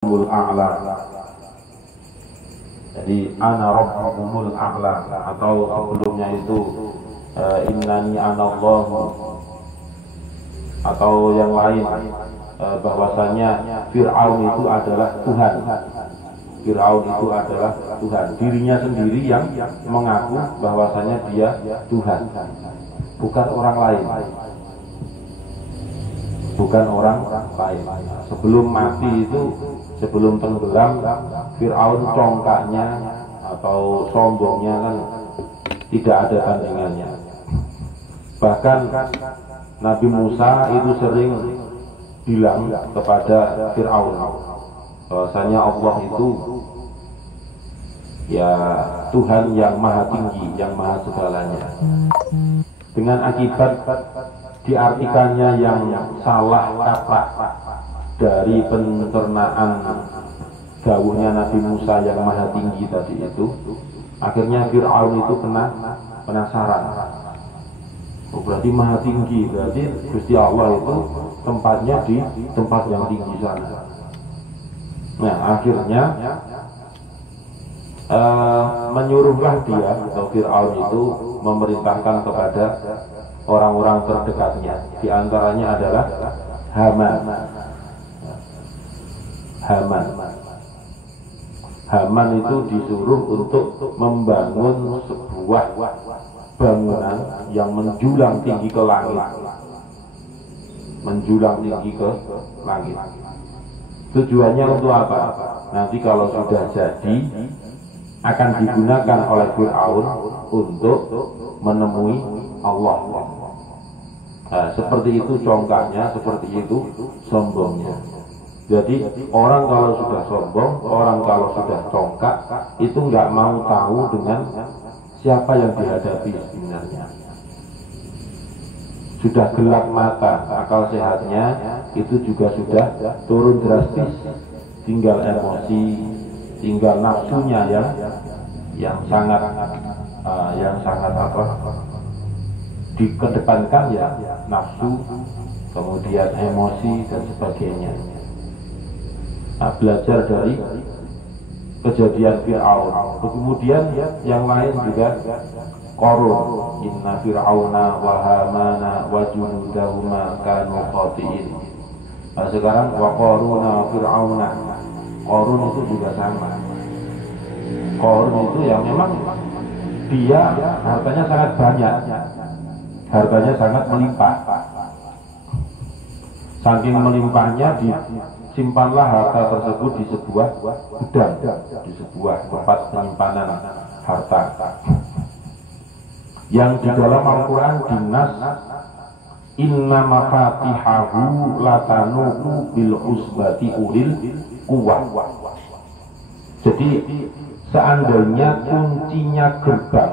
a'la. Jadi ana rabbukumul a'la, atau sebelumnya itu innani anallahu, atau yang lain bahwasanya Fir'aun itu adalah Tuhan. Fir'aun itu adalah Tuhan, dirinya sendiri yang mengaku bahwasanya dia Tuhan, bukan orang lain. Bukan orang lain. Sebelum mati itu, sebelum tenggelam, Fir'aun congkaknya atau sombongnya kan tidak ada tandingannya. Bahkan Nabi Musa itu sering bilang kepada Fir'aun bahwasanya Allah itu ya Tuhan yang maha tinggi, yang maha segalanya. Dengan akibat diartikannya yang salah kaprah dari pencernaan dawuhnya Nabi Musa yang maha tinggi tadi itu, akhirnya Fir'aun itu penasaran. Oh, berarti maha tinggi, berarti Gusti Allah itu tempatnya di tempat yang tinggi sana. Nah, akhirnya menyuruhlah dia atau Fir'aun itu memerintahkan kepada orang-orang terdekatnya, di antaranya adalah Haman itu disuruh untuk membangun sebuah bangunan yang menjulang tinggi ke langit. Tujuannya untuk apa? Nanti kalau sudah jadi akan digunakan oleh Fir'aun untuk menemui Allah. Nah, seperti itu congkaknya, seperti itu sombongnya. Jadi orang kalau sudah sombong, orang kalau sudah congkak, itu nggak mau tahu dengan siapa yang dihadapi sebenarnya. Sudah gelap mata, akal sehatnya itu juga sudah turun drastis. Tinggal emosi, tinggal nafsunya yang sangat dikedepankan, ya nafsu, kemudian emosi dan sebagainya. Nah, belajar dari kejadian Fir'aun. Kemudian yang lain juga Qarun, inna Fir'auna wa Hamana wa junudahuma kanu khati'in. Nah, sekarang wa Qaruna Fir'auna. Qarun itu juga sama. Qarun itu yang memang dia hartanya sangat banyak, hartanya sangat melimpah. Saking melimpahnya, disimpanlah harta tersebut di sebuah gudang, di sebuah tempat penyimpanan harta. Yang di dalam Al-Quran dinas inna mafatihahu latanu'u bil usbati ulil quwwah. Jadi seandainya kuncinya gerbang,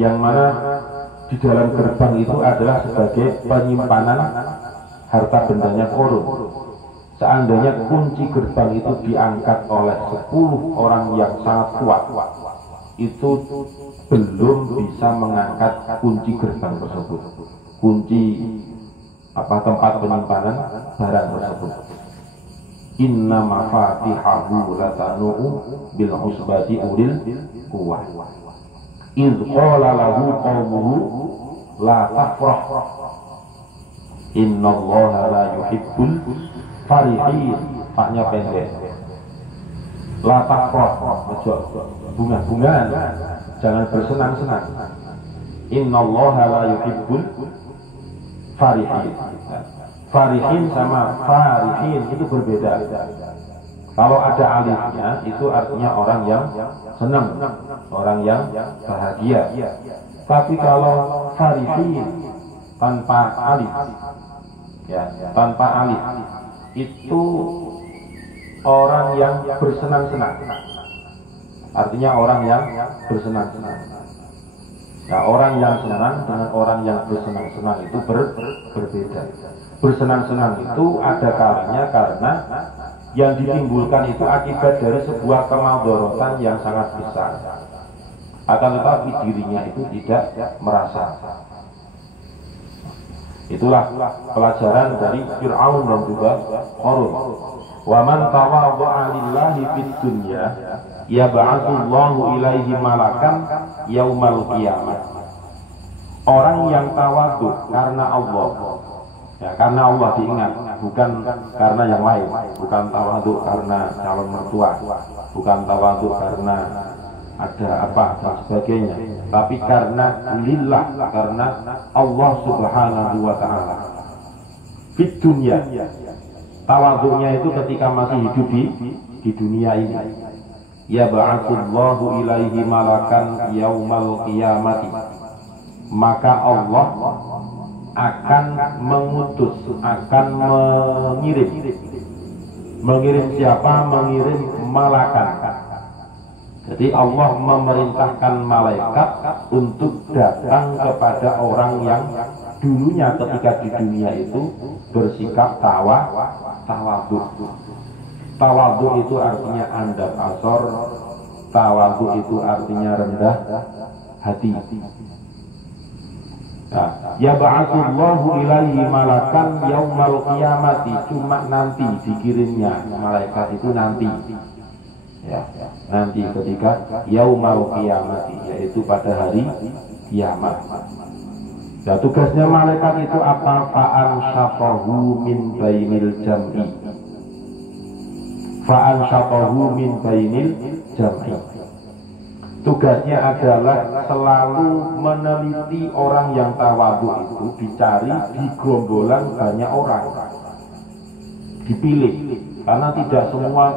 yang mana di dalam gerbang itu adalah sebagai penyimpanan harta bendanya Qarun, seandainya kunci gerbang itu diangkat oleh 10 orang yang sangat kuat, itu belum bisa mengangkat kunci gerbang tersebut, kunci tempat penyimpanan barang tersebut. Inna mafatihahu latanu'u bil usbati ulil quwwah. Idh qala lahu qaumuhu la tafrah innallaha la yuhibbul farihin. Paknya pendek. La tafrah, bunga-bungaan, jangan bersenang-senang. Innallaha la yuhibbul farihin. Farihin sama farihin itu berbeda. Kalau ada alifnya itu artinya orang yang senang, orang yang bahagia. Tapi kalau farihin tanpa alif, tanpa alif, itu orang yang bersenang-senang. Artinya orang yang bersenang-senang. Nah, orang yang senang dengan orang yang bersenang-senang itu berbeda. Bersenang-senang itu ada kalanya karena yang ditimbulkan itu akibat dari sebuah kemadharatan yang sangat besar. Akan tetapi dirinya itu tidak merasa. Itulah pelajaran dari Fir'aun dan juga Qarun. Wa man tawadha'a lillahi fid dunya yab'atsullahu ilaihi malakan yaumal qiyamah. Orang yang tawadhu karena Allah, ya karena Allah diingat, bukan karena yang lain, bukan tawadhu karena calon mertua, bukan tawadhu karena ada apa dan sebagainya, tapi karena lillah, karena Allah Subhanahu wa ta'ala. Fid dunya, tawadhunya itu ketika masih hidup di dunia ini. Ya ba'atsullahu ilaihi malakan yaumal qiyamati. Maka Allah akan mengutus, akan mengirim siapa? Mengirim malakan. Jadi Allah memerintahkan malaikat untuk datang kepada orang yang dulunya ketika di dunia itu bersikap tawadhu. Tawadhu itu artinya andap asor, tawadhu itu artinya rendah hati. Nah, ya ba'atsullahu ilaihi malakan yaumal qiyamati, cuma nanti dikirimnya malaikat itu nanti. Ya, nanti ketika yaumal qiyamati, yaitu pada hari kiamat. Nah, tugasnya malaikat itu apa? Fa'an syaqahu min bainil jam'i. Fa'an syaqahu min bainil jam'i. Tugasnya adalah selalu meneliti orang yang tawadhu itu, dicari di gerombolan banyak orang, dipilih, karena tidak semua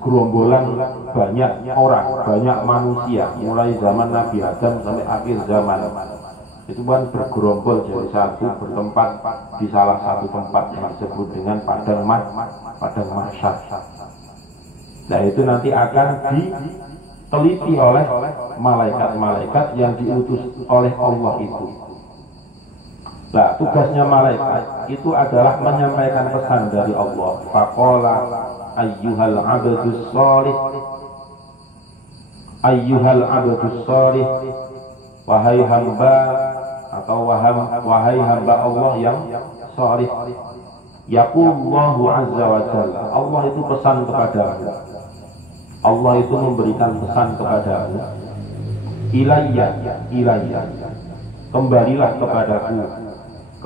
gerombolan banyak orang, banyak manusia, mulai zaman Nabi Adam sampai akhir zaman. Itu kan bergerombol jadi satu, bertempat di salah satu tempat yang disebut dengan padang mahsyar. Nah, itu nanti akan diteliti oleh malaikat-malaikat yang diutus oleh Allah itu. Nah, tugasnya malaikat itu adalah menyampaikan pesan dari Allah. Faqala ayyuhal abdus sholih, ayyuhal abdus sholih, wahai hamba atau wahai hamba Allah yang sholih. Yaqulullahu azza wa jalla, Allah itu pesan kepadamu, Allah itu memberikan pesan kepadamu, ilayya, kembalilah kepadaku,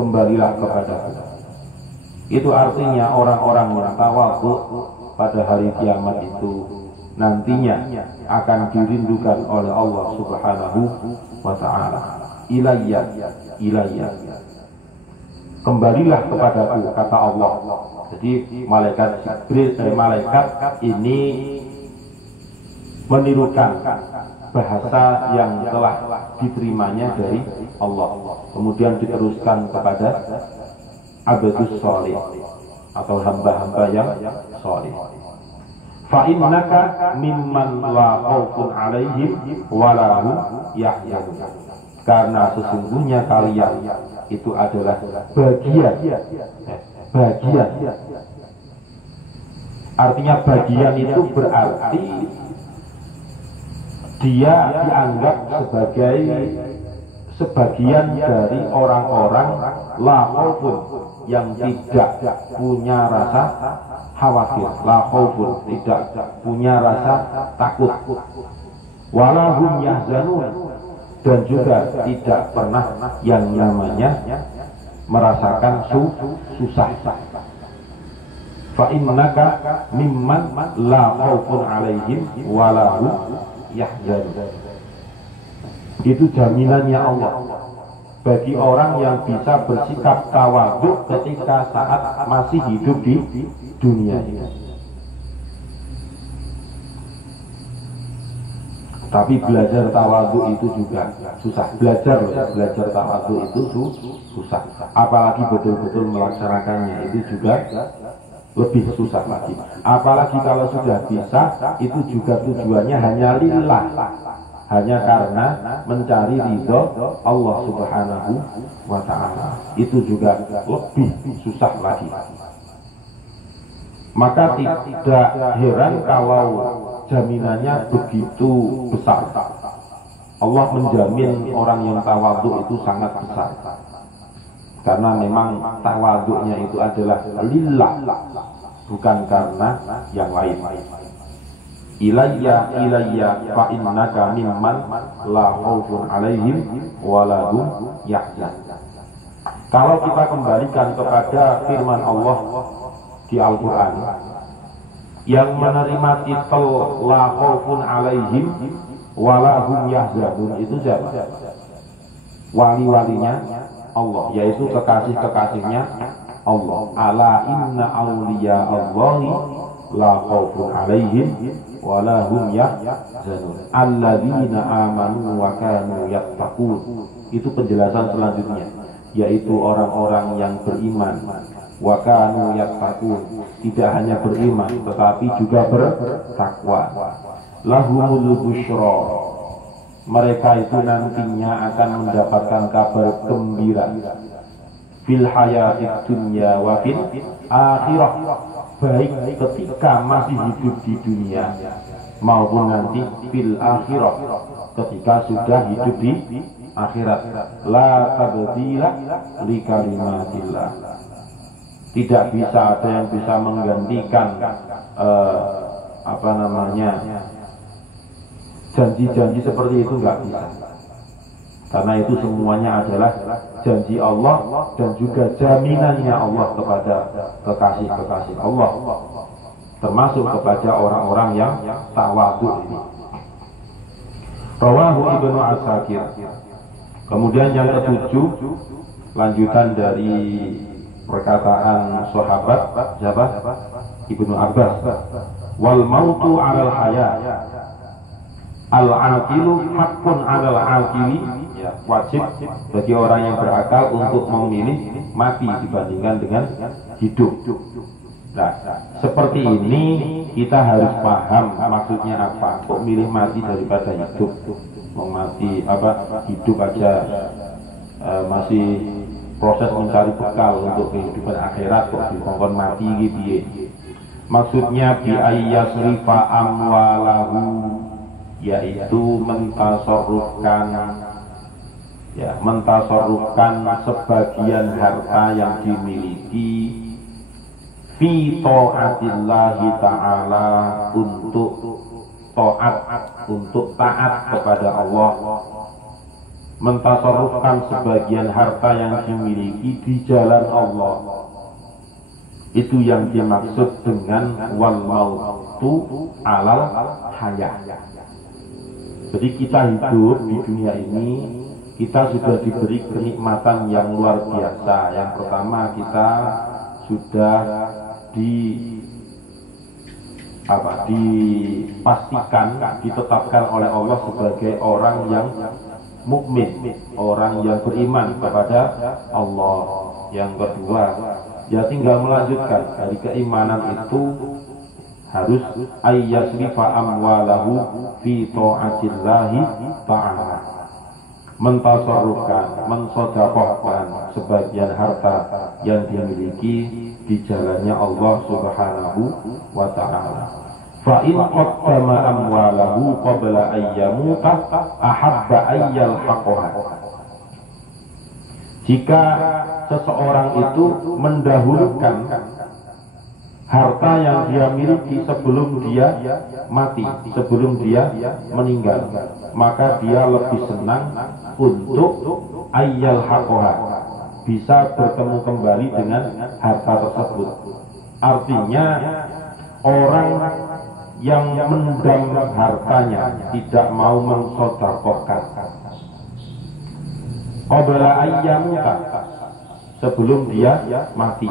kembalilah kepadaku. Itu artinya orang-orang yang tawadhu pada hari kiamat itu nantinya akan dirindukan oleh Allah Subhanahu wa ta'ala. Ilayya, kembalilah kepadaku, kata Allah. Jadi malaikat Jibril, malaikat ini menirukan bahasa yang telah diterimanya dari Allah, kemudian diteruskan kepada abdus sholih atau hamba-hamba yang sholih. Fa innaka mimman la khaufun alaihim wa la hum yahzanun. Karena sesungguhnya kalian itu adalah bagian. Artinya bagian itu berarti dia dianggap sebagai sebagian dari orang-orang la khaufun, yang tidak punya rasa khawatir, la khaufun, tidak punya rasa takut, walahum yahzanun, dan juga tidak pernah yang namanya merasakan susah. Fa innaka mimman la khaufun alaihim walahum yahzanun. Itu jaminannya Allah bagi orang yang bisa bersikap tawadhu ketika saat masih hidup di dunia ini. Tapi belajar tawadhu itu juga susah. Belajar tawadhu itu susah. Apalagi betul-betul melaksanakannya itu juga lebih susah lagi. Apalagi kalau sudah bisa, itu juga tujuannya hanya lillah, hanya karena mencari ridho Allah Subhanahu wa ta'ala. Itu juga lebih susah lagi. Maka tidak heran kalau jaminannya begitu besar. Allah menjamin orang yang tawadhu itu sangat besar. karena memang tawaduknya itu adalah lillah, bukan karena yang lain. Ilayya fa innaka mimman la khaufun alaihim wa la hum yahzanun. Kalau kita kembalikan kepada firman Allah di Al-Quran yang menerima titel la khaufun alaihim wa la hum yahzanun, itu siapa? Wali-walinya Allah, yaitu kekasih-kekasihnya Allah. Ala inna awliya Allahi la khaufun alaihim wa la hum yahzanun alladzina amanu wa kanu yattaqun. Itu penjelasan selanjutnya, yaitu orang-orang yang beriman. Wa kanu yattaqun, tidak hanya beriman tetapi juga bertakwa. Lahumul busyra, mereka itu nantinya akan mendapatkan kabar gembira fil hayatid dunya wa fil akhirah, baik ketika masih hidup di dunia maupun nanti fil akhirah, ketika sudah hidup di akhirat. La tabdila li kalimatillah, tidak bisa ada yang bisa menggantikan janji-janji seperti itu, nggak bisa, karena itu semuanya adalah janji Allah dan juga jaminannya Allah kepada kekasih-kekasih Allah, termasuk kepada orang-orang yang tawadhu ini. Rawahu Ibnu Asakir. Kemudian yang ketujuh, lanjutan dari perkataan sahabat siapa? Ibnu Abbas. Wal mautu 'alal hayat, al-aqilu haqqun 'alal aqili, ya, wajib bagi orang yang berakal untuk memilih mati dibandingkan dengan hidup. Nah, seperti ini kita harus paham maksudnya apa. Kok milih mati daripada hidup? Mau mati hidup aja masih proses mencari bekal untuk kehidupan akhirat, kok dikongkon mati gitu ya. Maksudnya bi ayyasrifa amwalahu, yaitu mentasarrufkan sebagian harta yang dimiliki fi ta'atillahi ta'ala, untuk taat kepada Allah, mentasarrufkan sebagian harta yang dimiliki di jalan Allah. Itu yang dimaksud dengan wal mautu 'alal hayat. Jadi kita hidup di dunia ini, kita sudah diberi kenikmatan yang luar biasa. Yang pertama, kita sudah dipastikan, ditetapkan oleh Allah sebagai orang yang mukmin, orang yang beriman kepada Allah. Yang kedua, ya tinggal melanjutkan dari keimanan itu, harus ayyasrifa amwalahu fi ta'atillahi ta'ala, mentasarrufkan, mensedekahkan sebagian harta yang dimiliki di jalannya Allah Subhanahu wa ta'ala. Fa in qaddama amwalahu qabla ayyamuta ahabba ayyal haqqa. Jika seseorang itu mendahulukan harta yang dia miliki sebelum dia mati, sebelum dia meninggal, maka dia lebih senang untuk ayyal haqqa, bisa bertemu kembali dengan harta tersebut. Artinya orang yang mendam hartanya, tidak mau mensedekahkan qabla ayyamuta, sebelum dia mati,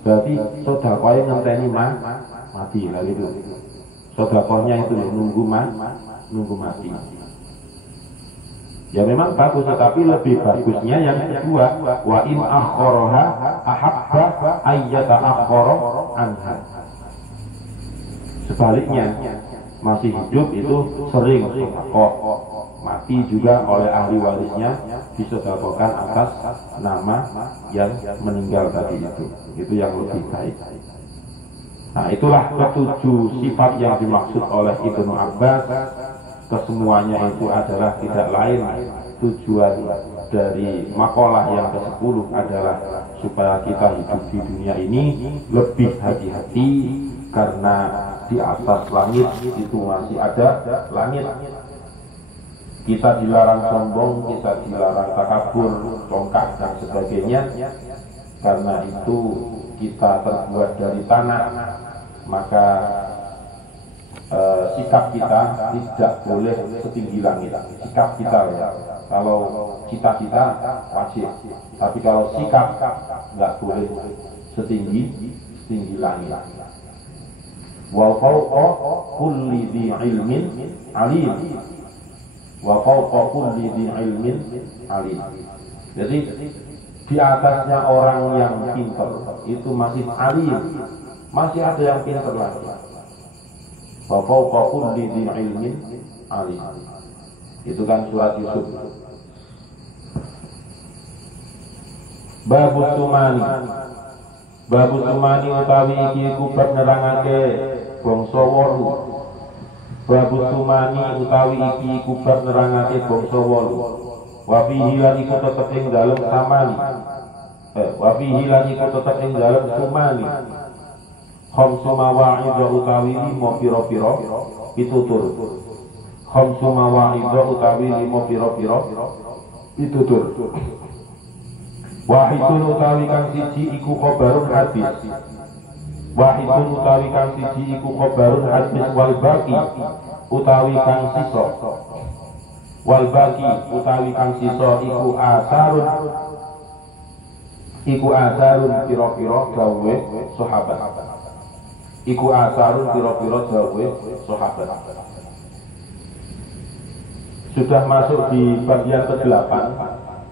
berarti sedekahnya ngenteni mati lah gitu. Sedekahnya itu nunggu mati. Ya memang bagus, tetapi lebih bagusnya yang kedua, wa in akharaha ahabba ayyata akhara anha. Sebaliknya, masih hidup itu sering sedekah, mati juga oleh ahli warisnya disedekahkan atas nama yang meninggal tadi itu. Itu yang lebih baik. Nah, itulah ketujuh sifat yang dimaksud oleh Ibnu Abbas. Kesemuanya itu adalah tidak lain tujuan dari makalah yang ke-10 adalah supaya kita hidup di dunia ini lebih hati-hati, karena di atas langit itu masih ada langit. Kita dilarang sombong, kita dilarang takabur, congkak dan sebagainya. Karena itu kita terbuat dari tanah, maka sikap kita tidak boleh setinggi langit. Sikap kita ya, kalau cita-cita wajib, tapi kalau sikap nggak boleh setinggi langit. Wa fawqa kulli dhi ilmin alim. Wa fawqa kulli dhi ilmin alim. Jadi di atasnya orang yang pintar itu masih alim, masih ada yang pintar lagi. Wa fawqa kulli dhi ilmin alim. Itu kan surat Yusuf. Babus sumani. Babus sumani utawi iki iku bab nerangake bangsa 8. Babus sumani utawi iki iku bab nerangake bangsa 8. Wa fihi lan iku tetep ing dalem samani. Wa fihi lan iku tetep ing dalem sumani. Khamsu mawa'id utawi 5 pira-pira pitutur. Khamsu mawa'id utawi 5 pira-pira pitutur. Wahidun utawi kang siji iku khabarun hadis. Wahidun utawi kang siji iku khabarun hadis wal baqi utawi kang sisa. Wal baqi utawi kang sisa iku asarun. Iku asarun pira-pira gawe sahabat. Iku asarun pira-pira gawe sahabat. Sudah masuk di bagian ke-8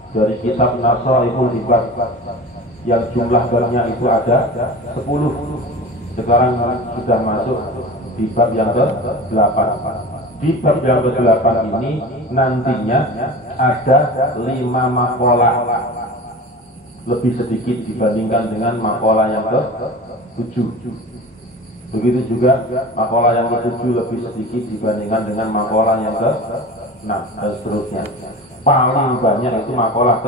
dari kitab Nasaihul Hibad yang jumlah babnya itu ada 10. Sekarang sudah masuk di bab yang ke-8. Di bab yang ke-8 ini nantinya ada 5 makalah, lebih sedikit dibandingkan dengan makalah yang ke-7. Begitu juga makalah yang ke-7 lebih sedikit dibandingkan dengan makalah yang ke-6 dan seterusnya. Paling banyak itu makalah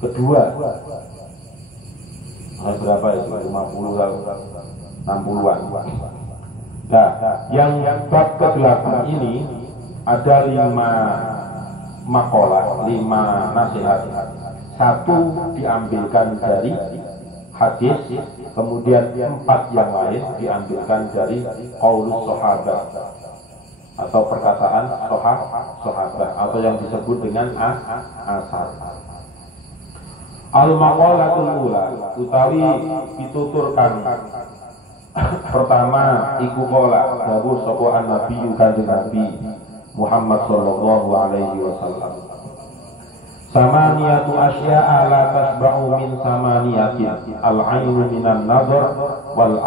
kedua. Berapa itu? 50 atau 60-an. Nah, yang bab ke-8 ini ada 5 makalah, 5 nasihat. 1 diambilkan dari hadis, kemudian 4 yang lain diambilkan dari qaulus sahabat atau perkataan sahabat atau yang disebut dengan asar. Al-maqalatul ula utawi pituturkan pertama iku qala dawuh sapa an-nabi kanjeng Nabi Muhammad sallallahu alaihi wasallam. Samaniyatu asya'a la tasba'u min samaniyatin al-'ainu minan nadhar wal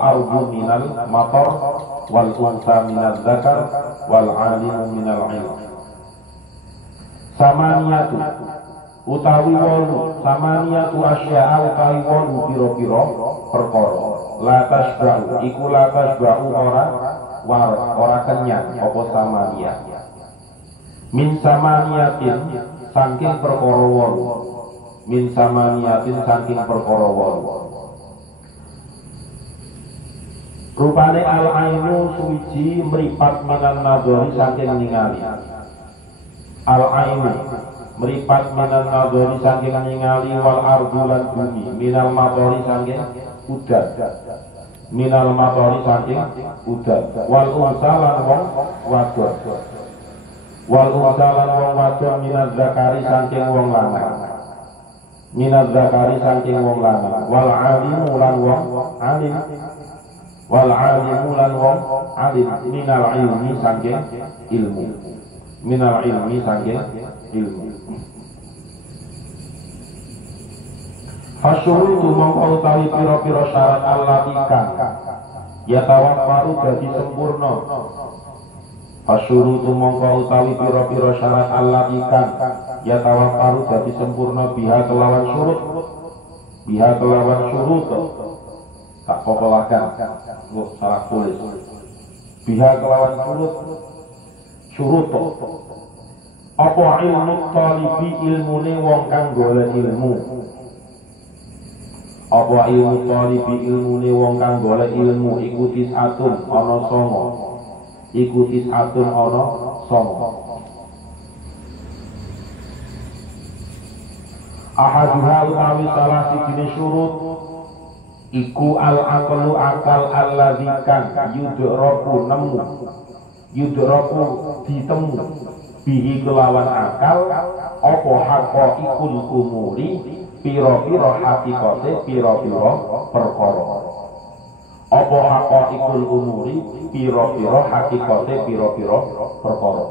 ardu minal matar wal unsa minal zakar wal 'alimu minal 'ilm. Samaniyatu utawi 8, samaniyatu asya'a utawi 8 pira-pira perkara. La tasba'u iku la tasba'u ora kenyang apa samaniyah. Min samaniyatin saking perkara 8. Min samaniyatin saking perkara 8. Rupane al-ainu suwiji meripat minan nadhari saking ningali. Al-ainu meripat minan nadhari saking ningali wal ardu lan bumi minal matari saking udan. Minal matari saking udan. Wal unsa lan wong wadon. Wal unsa lan wong wadon minaz zakari saking wong lanang. Minaz zakari saking wong lanang. Wal alimu lan wong alim. Wal alimu lan wong alim minal ilmi saking ilmu. Minal ilmi saking ilmu. Fasyurutu mongko utawi pira-pira syarat allati kang yatawaffaru dadi sempurna. Fasyurutu mongko utawi pira-pira syarat allati kang yatawaffaru dadi sempurna biha kelawan syurut. Biha kelawan syurut. Tak popolakan, salah tulis. Biha kelawan syurut Syurut. Apa ilmu talibi ilmune wong kang golek ilmu. Apa ilmu talibi ilmune wong kang golek ilmu iku tisatun ana 9. Iku tisatun ana 9. Ahaduha utawi salah sijine syurut iku al-aqlu akal alladzi kan yudraku nemu yudraku ditemu bihi kelawan akal apa haqqaiqul umuri pira-pira hakikate pira-pira perkara apa haqqaiqul umuri pira-pira hakikate pira-pira perkara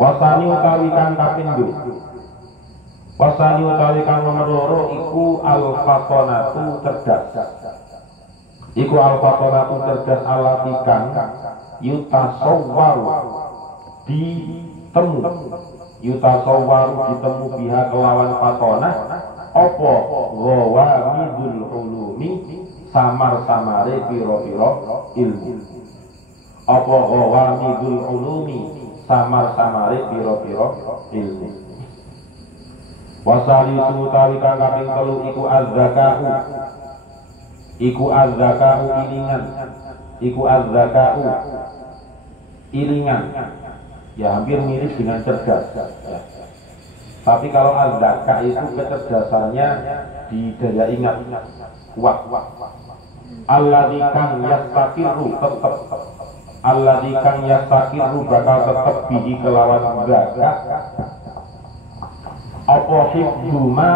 wasani utawi kang kapindho wasani utawi kang nomor 2 iku al-fatonatu cerdas iku al-fatonatu cerdas alatikan yutasawwaru ditemu biha kelawan fatonah apa ghawamidul ulumi samar-samare pira-pira ilmu apa ghawamidul ulumi samar-samare pira-pira ilmu wasali utawi kang kaping 3 iku az-zakau ilingan ya hampir mirip dengan cerdas ya. Tapi kalau az-zaka itu kecerdasannya di daya ingat kuat. Alladzi kang yastaqiru bakal tetep bihi kelawan zaka apa hibduma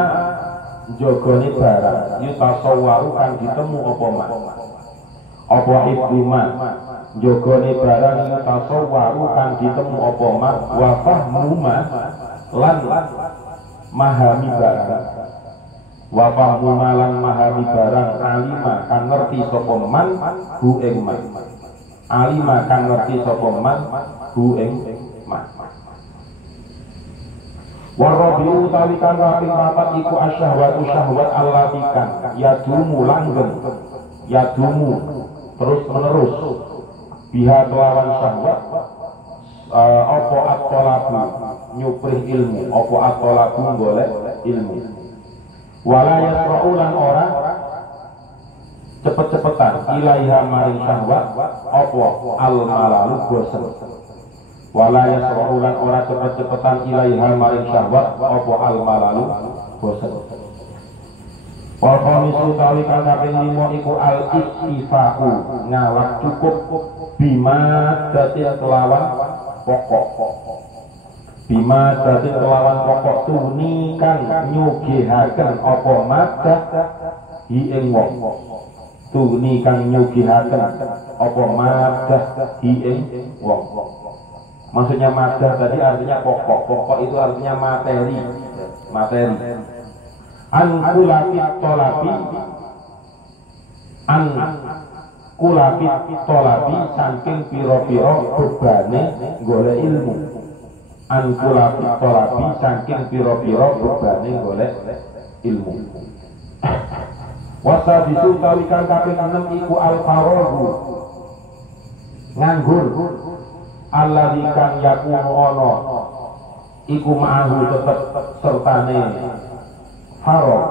jogone barang yutasawwaru kang ditemu apa mah apa hibduma jogone barang yutasawwaru kang ditemu apa mah wa fahmuma lan mahami barang wa fahmuma lan mahami barang alima kang ngerti sapa man hu ing man alima kang ngerti sapa man hu ing man Warabiu utawi kang kaping 4 iku asyahwatu syahwat allati kang yadumu langgeng yadumu terus menerus biha kelawan syahwat apa at-talabu nyuprih ilmu apa at-talabu golek ilmu wala yasra'u lan ora cepet-cepetan ilaiha maring syahwat apa al-malalu bosen wala yasra'u lan ora cepet-cepetan ilaiha maring syahwat apa al-malalu bosen wa khamisu tawi kang kaping 5 iku al-iktifa'u ngawak cukup bima datin kelawan pokok tuni kang nyugihaken apa madah hi ing wong tuni kang nyugihaken apa madah hi ing wong. Maksudnya madah tadi artinya pokok itu artinya materi an kulapit tolabi saking piro-piro bebane golek ilmu an kulapit tolabi saking piro-piro bebane golek ilmu wasabisu tawikan kaping 6 iku al-farogu nganggur alladzi kang yakunu ana iku ma'ahu tetep sertane farog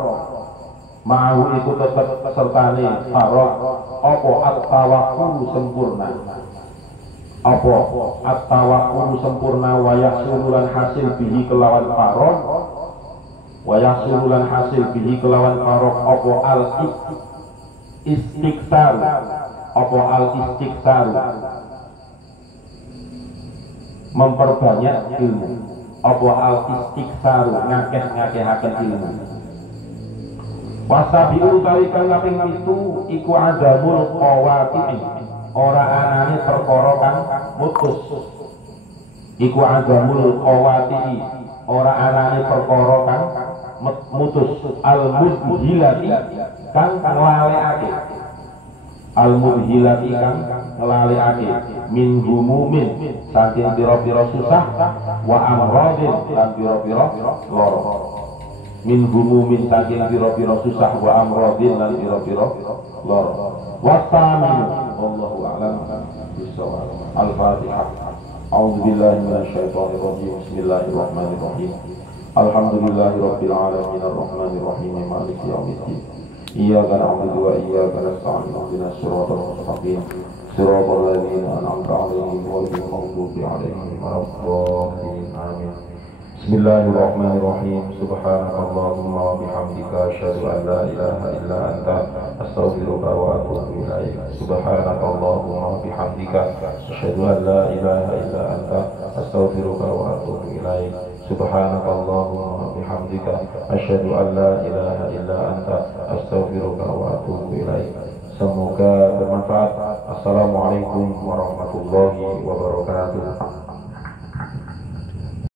ma'ahu iku tetep sertane farog apa at-tawakkul sempurna wa yahsululan hasil bihi kelawan farog apa al-istiqsar memperbanyak ilmu apa al-istiqsar ngakeh-ngakehaken ilmu wasabiu utawi kang kaping 7 iku azamul qawati ora anane perkara kang mutus iku azamul qawati ora anane perkara kang mutus al-mudhilati kang nglalekake al-mudhilati kang nglalekake min humumin saking pira-pira susah wa amradin lan pira-pira lara min humumin saking pira-pira susah wa amradin lan pira-pira lara wa tamin wallahu a'lam bissawab al-fatihah. A'udzubillahi minasyaitonirrajim. Bismillahirrahmanirrahim. Alhamdulillahirabbil alamin arrahmanir rahim maliki yaumiddin. Iyyaka na'budu wa iyyaka nasta'in ihdinas siratal mustaqim siratal ladzina an'amta 'alaihim ghairil maghdubi 'alaihim waladdallin. Amin. Bismillahirrahmanirrahim. Subhanakallahumma wa bihamdika asyhadu an la ilaha illa anta astaghfiruka wa atubu ilaik. Subhanakallahumma wa bihamdika asyhadu an la ilaha illa anta astaghfiruka wa atubu ilaik. Subhanakallahumma wa bihamdika asyhadu an la ilaha illa anta astaghfiruka wa atubu ilaik. Semoga bermanfaat. Assalamualaikum warahmatullahi wabarakatuh.